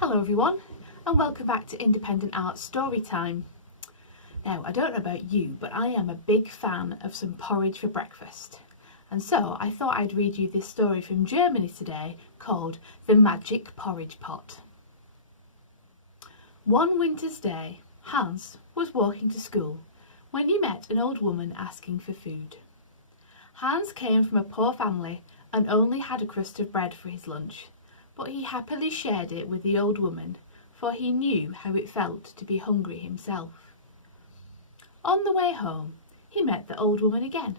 Hello everyone, and welcome back to Independent Art Storytime. Now, I don't know about you, but I am a big fan of some porridge for breakfast. And so I thought I'd read you this story from Germany today called The Magic Porridge Pot. One winter's day, Hans was walking to school when he met an old woman asking for food. Hans came from a poor family and only had a crust of bread for his lunch, but he happily shared it with the old woman, for he knew how it felt to be hungry himself. On the way home, he met the old woman again.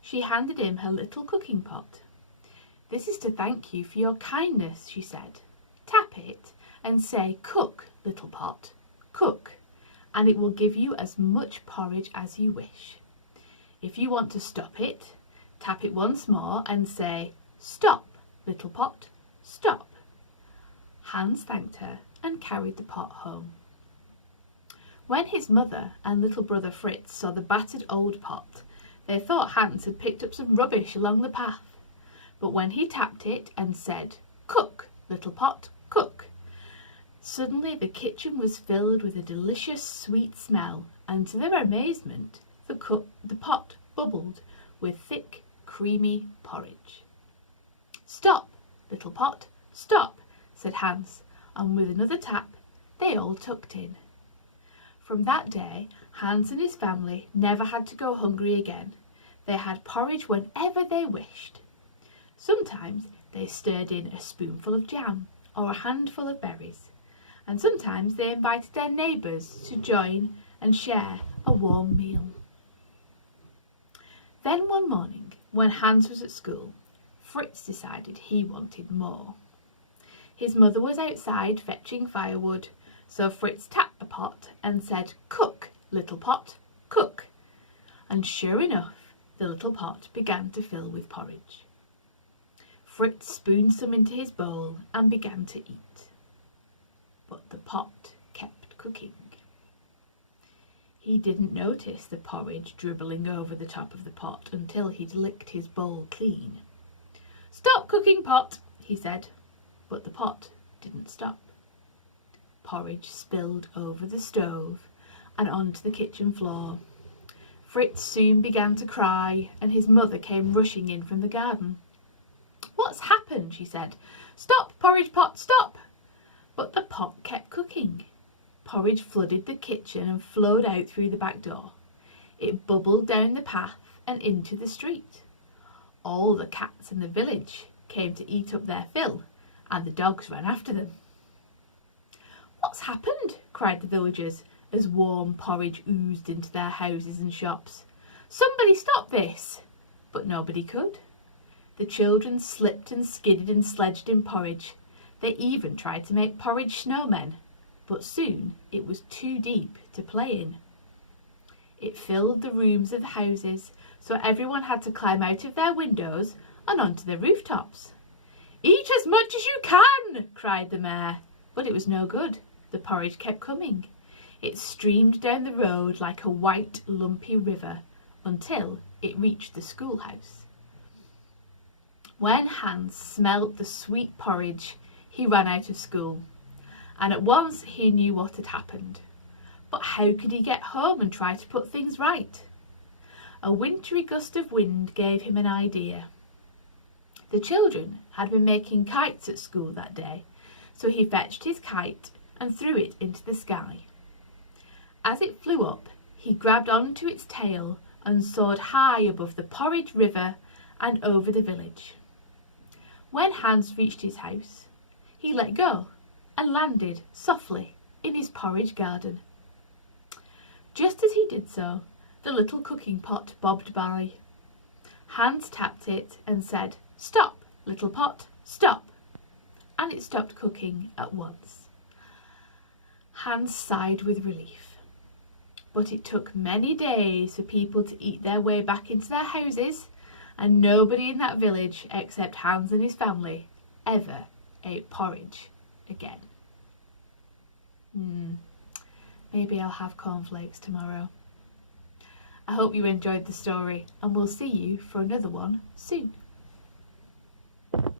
She handed him her little cooking pot. "This is to thank you for your kindness," she said. "Tap it and say, 'Cook, little pot, cook,' and it will give you as much porridge as you wish. If you want to stop it, tap it once more and say, 'Stop, little pot, stop.'" Hans thanked her and carried the pot home. When his mother and little brother Fritz saw the battered old pot, they thought Hans had picked up some rubbish along the path. But when he tapped it and said, "Cook, little pot, cook," suddenly the kitchen was filled with a delicious sweet smell, and to their amazement, the pot bubbled with thick, creamy porridge. "Stop, little pot, stop," said Hans, and with another tap, they all tucked in. From that day, Hans and his family never had to go hungry again. They had porridge whenever they wished. Sometimes they stirred in a spoonful of jam or a handful of berries, and sometimes they invited their neighbours to join and share a warm meal. Then one morning, when Hans was at school, Fritz decided he wanted more. His mother was outside fetching firewood, so Fritz tapped the pot and said, "Cook, little pot, cook." And sure enough, the little pot began to fill with porridge. Fritz spooned some into his bowl and began to eat. But the pot kept cooking. He didn't notice the porridge dribbling over the top of the pot until he'd licked his bowl clean. "Stop cooking, pot," he said, but the pot didn't stop. Porridge spilled over the stove and onto the kitchen floor. Fritz soon began to cry, and his mother came rushing in from the garden. "What's happened?" she said. "Stop, porridge pot, stop!" But the pot kept cooking. Porridge flooded the kitchen and flowed out through the back door. It bubbled down the path and into the street. All the cats in the village came to eat up their fill, and the dogs ran after them. "What's happened?" cried the villagers as warm porridge oozed into their houses and shops. "Somebody stop this!" But nobody could. The children slipped and skidded and sledged in porridge. They even tried to make porridge snowmen, but soon it was too deep to play in. It filled the rooms of the houses, so everyone had to climb out of their windows and onto the rooftops. "Eat as much as you can!" cried the mayor, but it was no good. The porridge kept coming. It streamed down the road like a white, lumpy river until it reached the schoolhouse. When Hans smelt the sweet porridge, he ran out of school, and at once he knew what had happened. But how could he get home and try to put things right? A wintry gust of wind gave him an idea. The children had been making kites at school that day, so he fetched his kite and threw it into the sky. As it flew up, he grabbed onto its tail and soared high above the porridge river and over the village. When Hans reached his house, he let go and landed softly in his porridge garden. Just as he did so, the little cooking pot bobbed by. Hans tapped it and said, "Stop, little pot, stop," and it stopped cooking at once. Hans sighed with relief. But it took many days for people to eat their way back into their houses, and nobody in that village except Hans and his family ever ate porridge again. Maybe I'll have cornflakes tomorrow. I hope you enjoyed the story, and we'll see you for another one soon.